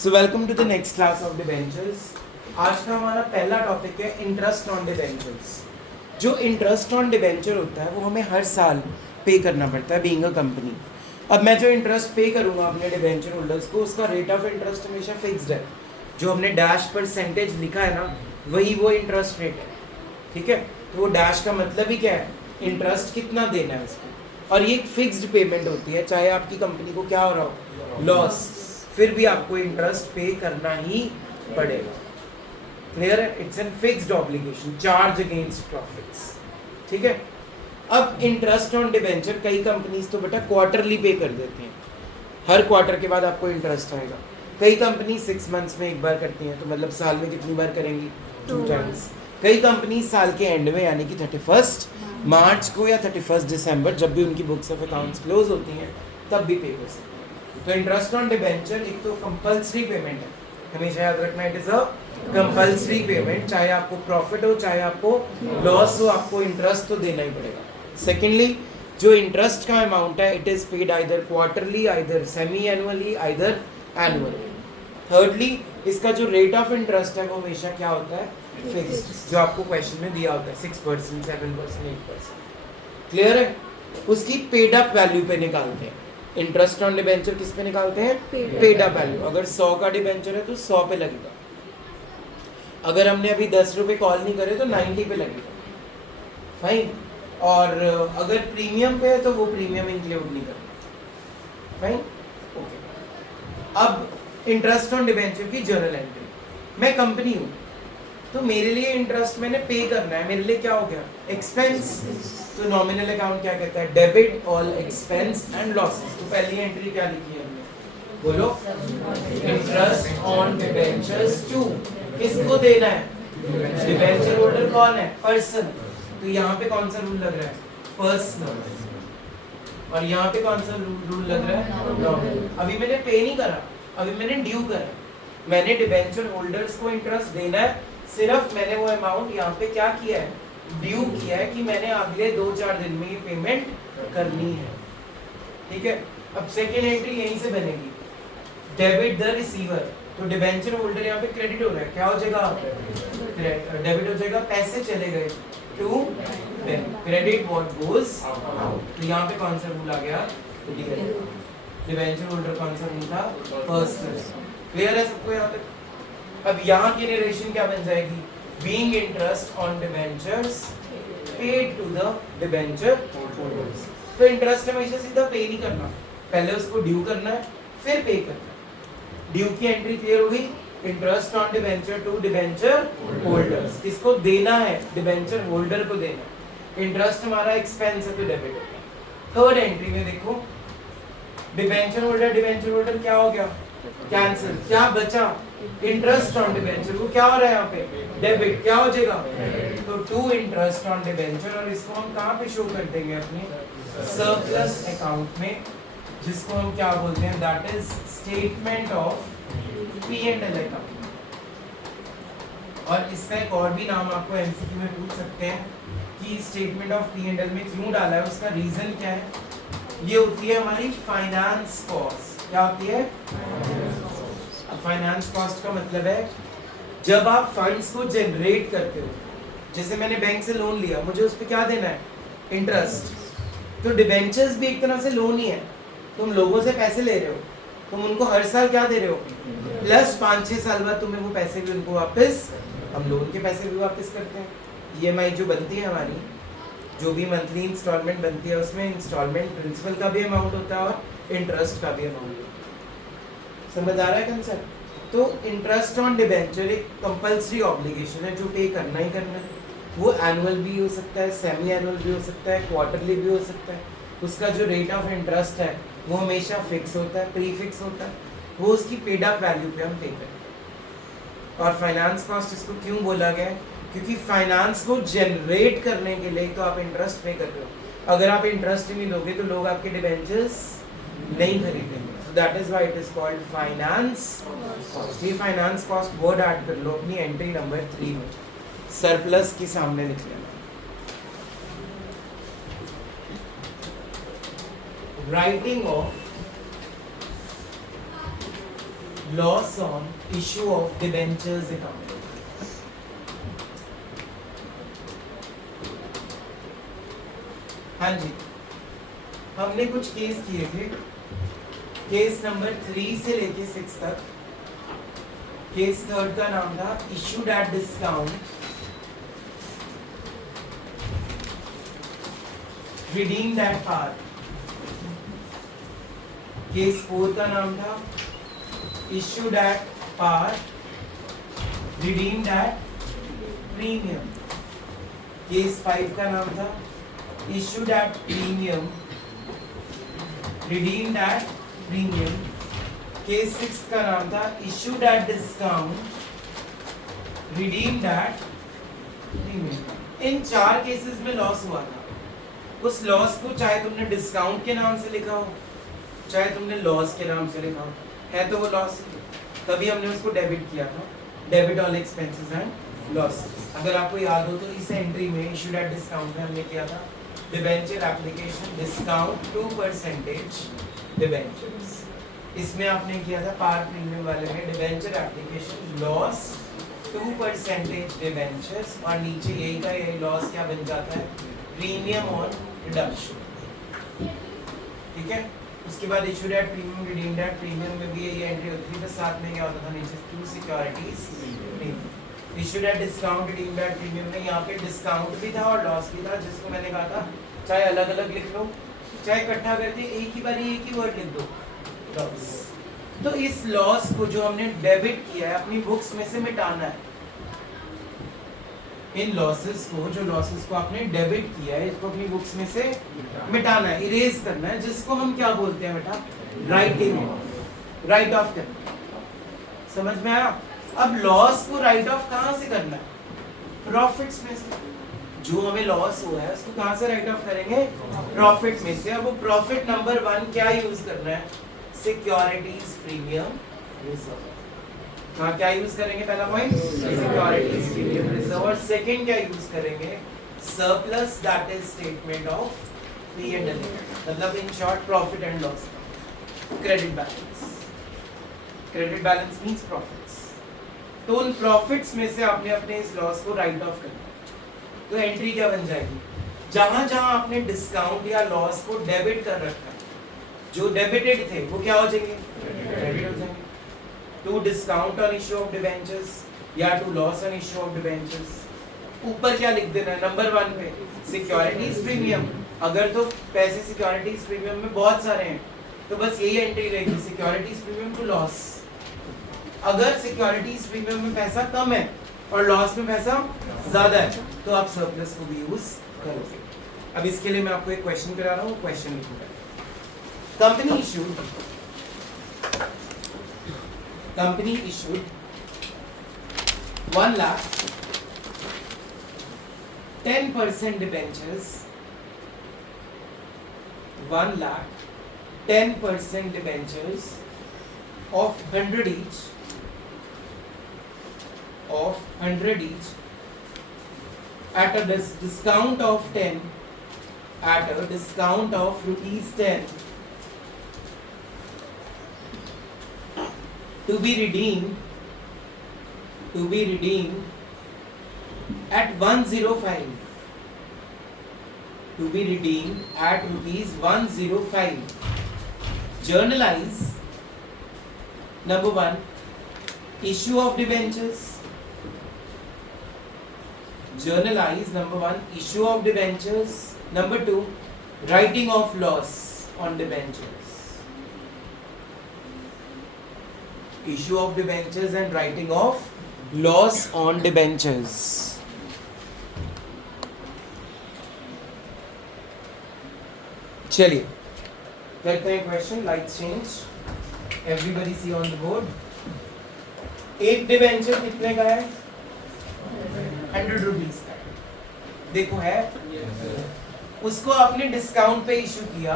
So welcome to the next class of debentures. आज का हमारा पहला टॉपिक है इंटरेस्ट ऑन डिबेंचर्स। जो इंटरेस्ट ऑन डिबेंचर होता है वो हमें हर साल पे करना पड़ता है बीइंग अ कंपनी। अब मैं जो इंटरेस्ट पे करूँगा अपने डिबेंचर होल्डर्स को, उसका रेट ऑफ इंटरेस्ट हमेशा फिक्स्ड है। जो हमने डैश परसेंटेज लिखा है ना, वही वो इंटरेस्ट रेट है। ठीक है, तो वो डैश का मतलब ही क्या है, इंटरेस्ट कितना देना है उसको। और ये एक फिक्स्ड पेमेंट होती है, चाहे आपकी कंपनी को क्या हो रहा हो, लॉस, फिर भी आपको इंटरेस्ट पे करना ही पड़ेगा। क्लियर है? It's an fixed obligation, charge against profits. ठीक है, अब इंटरेस्ट ऑन डिबेंचर कई कंपनीज तो बेटा क्वार्टरली पे कर देती हैं, हर क्वार्टर के बाद आपको इंटरेस्ट आएगा। कई कंपनी 6 मंथ्स में एक बार करती हैं, तो मतलब साल में कितनी बार करेंगी, 2 टाइम्स। कई कंपनी साल के एंड में यानी कि 31 मार्च को या 31 दिसंबर, जब भी उनकी बुक्स ऑफ अकाउंट्स क्लोज होती हैं, तब भी पे कर सकते हैं। तो इंटरेस्ट ऑन डिबेंचर एक तो कंपल्सरी पेमेंट है, हमेशा याद रखना, it is a compulsory payment. चाहे आपको प्रॉफिट हो चाहे आपको लॉस हो, आपको इंटरेस्ट तो देना ही पड़ेगा। सेकेंडली, जो इंटरेस्ट का अमाउंट है, it is paid either quarterly, either semi annually, either annually. Thirdly, इसका जो रेट ऑफ इंटरेस्ट है वो हमेशा क्या होता है, फिक्स्ड, जो आपको क्वेश्चन में दिया होता है, 6%, 7%, 8%। क्लियर है? उसकी पेड अप वैल्यू पे निकालते हैं। इंटरेस्ट ऑन डिबेंचर किस पे निकालते हैं, पेड अप वैल्यू। अगर 100 का डिबेंचर है तो 100 पे लगेगा। अगर हमने अभी 10 रुपए कॉल नहीं करे तो 90 पे लगेगा। फाइन। और अगर प्रीमियम पे है तो वो प्रीमियम इंक्लूड नहीं करेगा। Fine, okay. अब इंटरेस्ट ऑन डिबेंचर की जर्नल एंट्री, मैं कंपनी हूँ तो मेरे लिए इंटरेस्ट मैंने पे करना है, मेरे लिए क्या हो गया, एक्सपेंस। तो नॉमिनल अकाउंट क्या कहता है, debit all expense and losses. तो पहली एंट्री क्या लिखी है हमने, बोलो, इंटरेस्ट ऑन डिबेंचर्स टू, किसको देना है, डिबेंचर होल्डर कौन है, पर्सन। तो यहाँ पे कौन सा रूल लग रहा है, पर्सनल। और यहाँ पे कौन सा रूल लग रहा है, नॉमिनल। अभी मैंने पे नहीं करा, अभी मैंने ड्यू करा। मैंने डिबेंचर होल्डर्स को इंटरेस्ट देना है, सिर्फ मैंने वो अमाउंट यहाँ पे क्या किया है, ड्यू किया है कि मैंने अगले 2-4 दिन में ये पेमेंट करनी है। ठीक है, अब सेकेंड एंट्री यहीं से बनेगी, डेबिट द रिसीवर। तो डिबेंचर होल्डर यहाँ पे क्रेडिट हो रहा है, क्या हो जाएगा, डेबिट हो जाएगा, पैसे चले गए to them, credit what goes out. तो यहाँ पे कौन सा रूल आ गया, डिबेंचर होल्डर कौन सा रूल था, पर्सनल। क्लियर है सबको यहाँ तक? अब यहाँ की नरेशन क्या बन जाएगी, being interest on debentures paid to the debenture holders. तो इंटरेस्ट हमेशा सीधा पे नहीं करना, पहले उसको ड्यू करना है फिर पे करना है। ड्यू की एंट्री क्लियर हुई, interest on debenture to debenture holders, किसको देना है, डिबेंचर होल्डर को देना है। इंटरेस्ट हमारा एक्सपेंस है तो डेबिट हो गया। थर्ड एंट्री में देखो, डिबेंचर होल्डर क्या हो गया, कैंसिल, क्या बचा, इंटरेस्ट ऑन डिबेंचर, वो क्या हो रहा है यहाँ पे, डेबिट, क्या हो जाएगा, तो टू इंटरेस्ट ऑन डिबेंचर। और इसको हम कहाँ पे शो कर देंगे, अपने सरप्लस अकाउंट में, जिसको हम क्या बोलते हैं, that is statement of P&L account. और इसका एक और भी नाम आपको एमसीक्यू में पूछ सकते हैं कि स्टेटमेंट ऑफ P&L में क्यों डाला है, उसका रीजन क्या है। ये होती है हमारी फाइनेंस कॉस्ट। क्या होती है, फाइनेंस कॉस्ट का मतलब है जब आप फंड्स को जनरेट करते हो, जैसे मैंने बैंक से लोन लिया, मुझे उस पर क्या देना है, इंटरेस्ट। तो डिबेंचर्स भी एक तरह से लोन ही है, तुम लोगों से पैसे ले रहे हो, तुम उनको हर साल क्या दे रहे हो, प्लस 5-6 साल बाद तुम्हें वो पैसे भी उनको वापस, हम लोन के पैसे भी वापस करते हैं। ईएमआई जो बनती है हमारी, जो भी मंथली इंस्टॉलमेंट बनती है, उसमें इंस्टॉलमेंट प्रिंसिपल का भी अमाउंट होता है और इंटरेस्ट का भी अमाउंट होता है। समझ आ रहा है कंसेप्ट? तो इंटरेस्ट ऑन डिबेंचर एक कंपल्सरी ऑब्लिगेशन है जो पे करना ही करना है। वो एनुअल भी हो सकता है, सेमी एनुअल भी हो सकता है, क्वार्टरली भी हो सकता है। उसका जो रेट ऑफ इंटरेस्ट है वो हमेशा फिक्स होता है, प्री फिक्स होता है, वो उसकी पेड अप वैल्यू पे हम पे करते हैं। और फाइनेंस कॉस्ट इसको क्यों बोला गया है, क्योंकि फाइनेंस को जनरेट करने के लिए तो आप इंटरेस्ट पे कर रहे हो। अगर आप इंटरेस्ट ही नहीं दोगे तो लोग आपके डिबेंचर्स नहीं खरीदेंगे। So that is why it is called finance cost. ये फाइनेंस कॉस्ट वर्ड ऐड कर लो अपनी एंट्री नंबर 3 में, सरप्लस के सामने लिख लेना। Writing of loss on issue of debentures account. हाँ जी, हमने कुछ केस किए थे, केस नंबर 3 से लेके 6 तक। केस 3 का नाम था issued at discount, redeemed at par. Case 4 का नाम था issued at par, redeemed at premium. Case 5 का नाम था issued at premium, redeemed at premium. Case 6 का नाम था issued at discount, redeemed at premium. In 4 cases में लॉस हुआ था। उस लॉस को चाहे तुमने डिस्काउंट के नाम से लिखा हो, चाहे तुमने लॉस के नाम से लिखा हो, है तो वो लॉस, तभी हमने उसको डेबिट किया था। Debit all expenses and losses. अगर आपको याद हो तो इस एंट्री में issued at discount में हमने किया था डिबेंचर एप्लीकेशन डिस्काउंट 2% डिबेंचर्स। इसमें आपने किया था पार प्रीमियम वाले में डिबेंचर एप्लीकेशन लॉस 2% डिबेंचर्स, और नीचे यही का यही लॉस क्या बन जाता है, प्रीमियम ऑन रिडम्पशन। ठीक है, उसके बाद issued at premium, redeemed at premium में भी यही एंट्री होती थी, बस साथ में क्या होता था नीचे to securities premium. Issued at discount, redeemed at premium में यहाँ पे डिस्काउंट भी था और लॉस भी था, जिसको मैंने कहा था चाहे अलग अलग लिख लो चाहे इकट्ठा करके एक ही बारी एक ही वर्ड लिख दो, लॉस। तो इस लॉस को जो हमने डेबिट किया है अपनी बुक्स में से मिटाना है। इन लॉसेस को, जो लॉसेस को आपने डेबिट किया है, इसको अपनी बुक्स में से मिटाना है, इरेज करना है, जिसको हम क्या बोलते हैं बेटा, राइटिंग ऑफ, राइट ऑफ करना। समझ में आया? अब लॉस को राइट ऑफ कहाँ से करना है, प्रॉफिट्स में से। जो हमें लॉस हुआ है उसको कहाँ से राइट ऑफ करेंगे, प्रॉफिट में से। अब वो प्रॉफिट नंबर 1 क्या यूज करना है, सिक्योरिटीज प्रीमियम रिजर्व। हाँ, क्या यूज करेंगे, पहला पॉइंट सिक्योरिटीज प्रीमियम रिजर्व, और सेकंड क्या यूज करेंगे, surplus, that is statement of P&L, मतलब in short profit and loss. Credit balance, credit balance means profits. तो उन प्रॉफिट्स में से आपने अपने इस लॉस को राइट ऑफ करना है। तो एंट्री क्या बन जाएगी, जहां जहां आपने डिस्काउंट या लॉस को डेबिट कर रखा है, जो डेबिटेड थे वो क्या हो जाएंगे, क्रेडिट हो जाएंगे। To discount on issue of debentures या to loss on issue of debentures, ऊपर क्या लिख देना है, नंबर 1 पे सिक्योरिटीज प्रीमियम। अगर तो पैसे सिक्योरिटीज प्रीमियम में बहुत सारे हैं तो बस यही एंट्री रहेगी, सिक्योरिटीज प्रीमियम टू लॉस। अगर सिक्योरिटीज प्रीमियम में पैसा कम है और लॉस में पैसा ज्यादा है तो आप सरप्लस को भी यूज करोगे। अब इसके लिए मैं आपको एक क्वेश्चन करा रहा हूँ, क्वेश्चन लिखूंगा। Company issued 1 lakh 10% debentures, 1 lakh 10% debentures of 100 each, at a discount of 10, at a discount of rupees 10, to be redeemed at 105, to be redeemed at rupees 105. Journalize number 1 issue of debentures, journalize number 1 issue of debentures, number 2 writing of loss on debentures, issue of debentures and writing of loss on debentures. चलिए करते हैं question, lights change, everybody see on the board. एक debenture कितने का है, 100 rupees का। देखो है, उसको आपने डिस्काउंट पे इशू किया,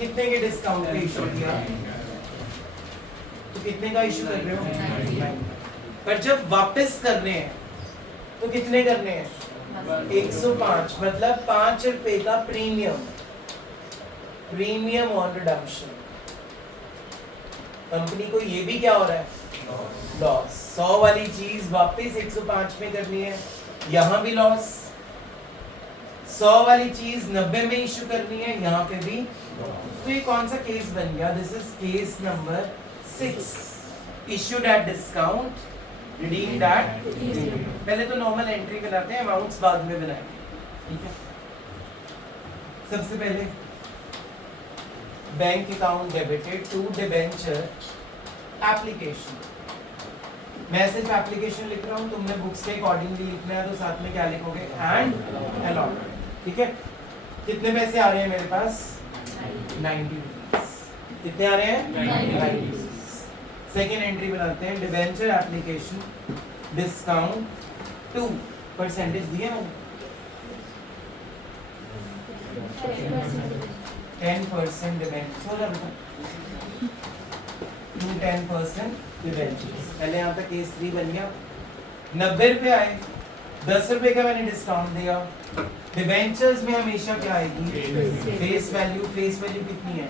कितने के डिस्काउंट पे इशू किया, तो कितने का इशू कर रहे हो, पर जब वापस करने हैं तो कितने करने हैं, 105, मतलब 5 रुपए का प्रीमियम ऑन रिडम्पशन, कंपनी को ये भी क्या हो रहा है, लॉस। 100 वाली चीज वापस 105 में करनी है, यहाँ भी लॉस। 100 वाली चीज 90 में इशू करनी है, यहाँ पे भी। तो ये कौन सा केस बन गया, this is case number 6, issued at discount, redeemed eight. पहले तो नॉर्मल एंट्री बनाते हैं, अमाउंट्स बाद में बनाएंगे, ठीक है। सबसे पहले bank account debited to debenture application. मैं सिर्फ एप्लीकेशन लिख रहा हूँ, तुमने बुक्स के अकॉर्डिंगली लिखना है, तो साथ में क्या लिखोगे, एंड अलॉटमेंट, ठीक है। कितने पैसे आ रहे हैं मेरे पास, 90 रुपीज। कितने आ रहे हैं, 90 रुपीज। सेकेंड एंट्री बनाते हैं, डिबेंचर एप्लीकेशन डिस्काउंट 2 परसेंटेज दिए ना, 10% डिबेंचर हो जाता है, 10% डिबेंचर्स। पहले यहाँ पे केस 3 बन गया, 90 रुपए आए, 10 रुपए का मैंने डिस्काउंट दिया। डिबेंचर्स में हमेशा क्या आएगी, फेस वैल्यू। फेस वैल्यू कितनी है,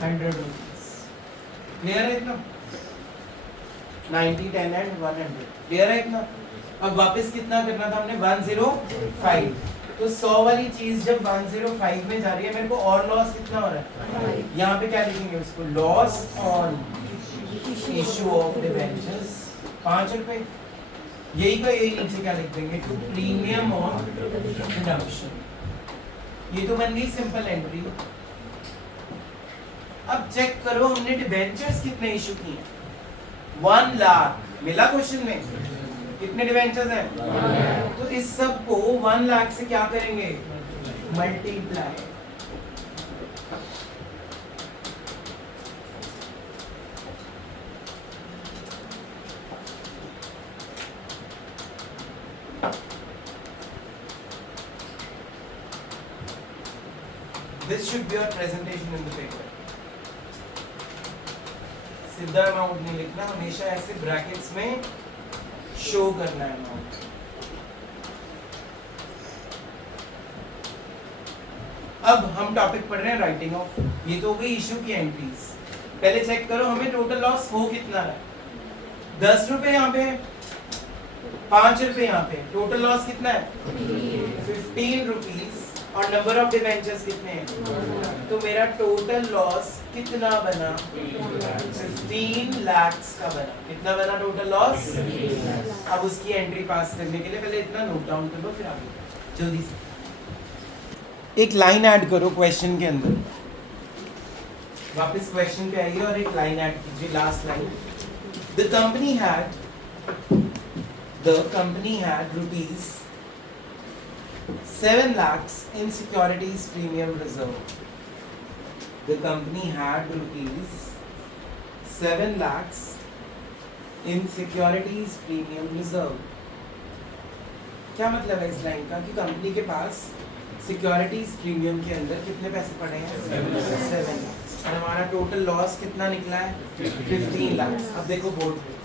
100 रुपीज। क्लियर है इतना, 90, 10 एंड 100, क्लियर है इतना। अब वापस कितना करना था हमने, 105। तो 100 वाली चीज जब 105 में जा रही है, मेरे को और लॉस कितना हो रहा है, यहाँ पे क्या लिखेंगे उसको, loss on issue of debentures 5 रुपए। यही का यही नीचे क्या लिख देंगे, टू प्रीमियम ऑन रिडम्पशन। ये तो बन गई सिंपल एंट्री। अब चेक करो हमने डिबेंचर्स कितने इशू किए, 1 लाख मिला क्वेश्चन में। कितने डिबेंचर्स हैं, तो इस सब को 1 लाख से क्या करेंगे, multiply. This should be your presentation in the paper. सीधा अमाउंट नहीं लिखना, हमेशा ऐसे ब्रैकेट्स में शो करना है अमाउंट। अब हम टॉपिक पढ़ रहे हैं राइटिंग ऑफ। ये तो हो गई इशू की एंट्रीज। पहले चेक करो हमें टोटल लॉस हो कितना रहा है, 10 रुपए यहाँ पे, 5 रुपए यहाँ पे, टोटल लॉस कितना है, 15 रुपीज। और नंबर ऑफ डिबेंचर्स कितने हैं, तो मेरा टोटल लॉस कितना बना, 15 lakhs का बना। कितना बना टोटल लॉस। अब उसकी एंट्री पास करने के लिए पहले इतना नोट डाउन कर लो, फिर आगे जल्दी से एक लाइन ऐड करो क्वेश्चन के अंदर। वापस क्वेश्चन पे आइए और एक लाइन ऐड कीजिए, last line. The company had rupees 7 lakhs in securities premium reserve. The company had rupees 7 lakhs in securities premium reserve. क्या मतलब है इस लाइन का, कि कंपनी के पास सिक्योरिटीज प्रीमियम के अंदर कितने पैसे पड़े हैं, 7 lakhs। और हमारा टोटल लॉस कितना निकला है, 15 lakhs। अब देखो बोर्ड पे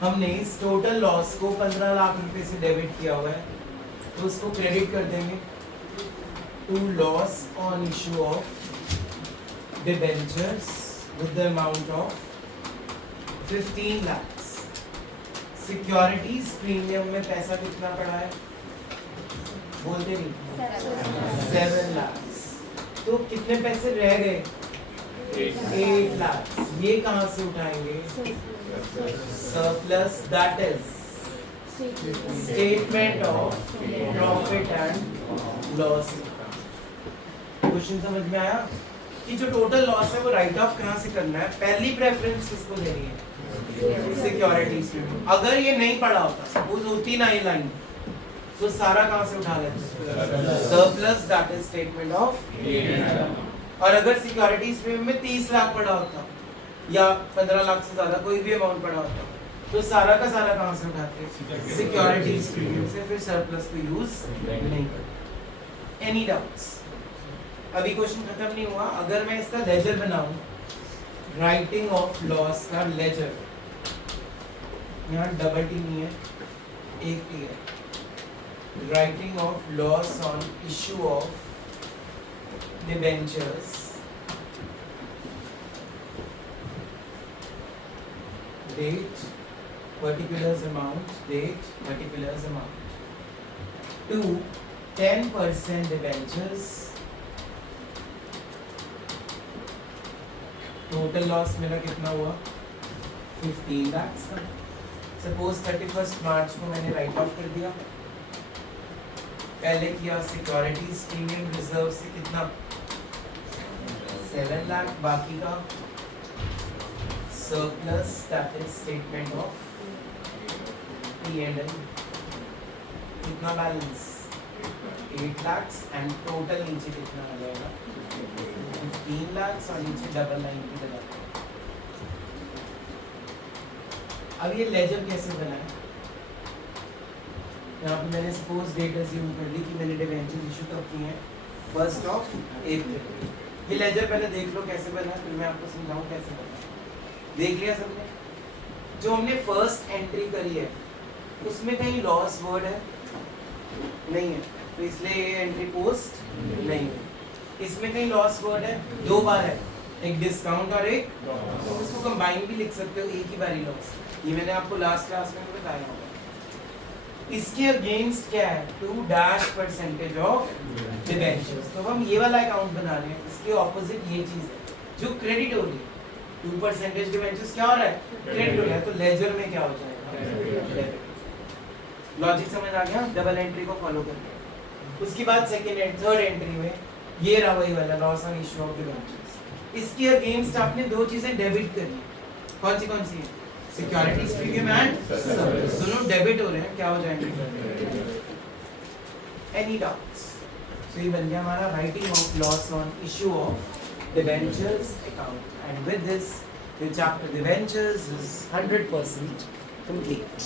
हमने इस टोटल लॉस को 15 लाख रुपए से डेबिट किया हुआ है, तो उसको क्रेडिट कर देंगे to loss on issue of debentures with the amount of 15 lakhs। Securities premium में पैसा कितना पड़ा है, बोलते नहीं, 7 lakhs। तो कितने पैसे रह गए, 8 lakhs। ये कहाँ से उठाएंगे, surplus, that is statement of profit and loss। Question समझ में आया कि जो टोटल लॉस है वो राइट ऑफ कहाँ से करना है, पहली प्रेफरेंस किसको देनी है, सिक्योरिटीज। अगर ये नहीं पड़ा होता, सपोज होती ना ये लाइन, तो सारा कहाँ से उठा लेते, surplus, that is statement of. और अगर सिक्योरिटीज में 30 लाख पड़ा होता या 15 लाख से ज्यादा कोई भी अमाउंट पड़ा होता, तो सारा का सारा कहाँ से उठाते, सिक्योरिटीज प्रीमियम से, फिर सरप्लस को यूज नहीं करते। एनी डाउट्स, अभी क्वेश्चन खत्म नहीं हुआ। अगर मैं इसका लेजर बनाऊं, राइटिंग ऑफ लॉस का लेजर, यहाँ डबल टी नहीं है, एक टी है। Writing of loss on issue of debentures date, particulars amount, date, particulars amount. 2. 10% debentures. Total loss मेरा कितना हुआ 15 lakhs का. सपोज 31 मार्च को मैंने राइट ऑफ कर दिया. पहले किया सिक्योरिटीज प्रीमियम रिजर्व से कितना 7 लाख, बाकी का surplus that is statement of P&L. कितना बैलेंस 8 lakhs एंड टोटल नीचे कितना आ जाएगा 15 lakhs और नीचे डबल लाइन की लगा. अब ये लेजर कैसे बना है. यहाँ पे मैंने सपोज डेट अज्यूम कर ली कि मैंने डिवेंचर इशू कब किए हैं 1 अप्रैल. ये लेजर पहले देख लो कैसे बना है, फिर मैं आपको समझाऊँ कैसे बना है. देख लिया सबने. जो हमने फर्स्ट एंट्री करी है उसमें कहीं लॉस वर्ड है नहीं है, तो इसलिए ये एंट्री पोस्ट नहीं है. इसमें कहीं लॉस वर्ड है 2 बार है, एक डिस्काउंट और एक, तो उसको कंबाइन भी लिख सकते हो एक ही बारी लॉस. ये मैंने आपको लास्ट क्लास में बताया होगा. इसके अगेंस्ट क्या है 2% ऑफ डिबेंचर्स. तो हम ये वाला अकाउंट बना रहे हैं, इसके ऑपोजिट ये चीज है जो क्रेडिट हो रही है. 2% डिबेंचर्स क्या हो रहा है क्रेडिट हो रहा है, तो लेजर में क्या हो जाएगा. लॉजिक समझ आ गया. डबल एंट्री को फॉलो करके उसके बाद सेकंड एंड थर्ड एंट्री में ये रहा वही वाला loss on issue of debentures. इसके अगेंस्ट आपने 2 चीजें डेबिट करी. कौन सी है सिक्योरिटीज प्रीमियम एंड सर्विस. दोनों डेबिट हो रहे हैं, क्या हो जाएंगे. Any doubts. सो ये बन गया हमारा writing of loss on issue of debentures account. And with this the chapter debentures is 100% complete.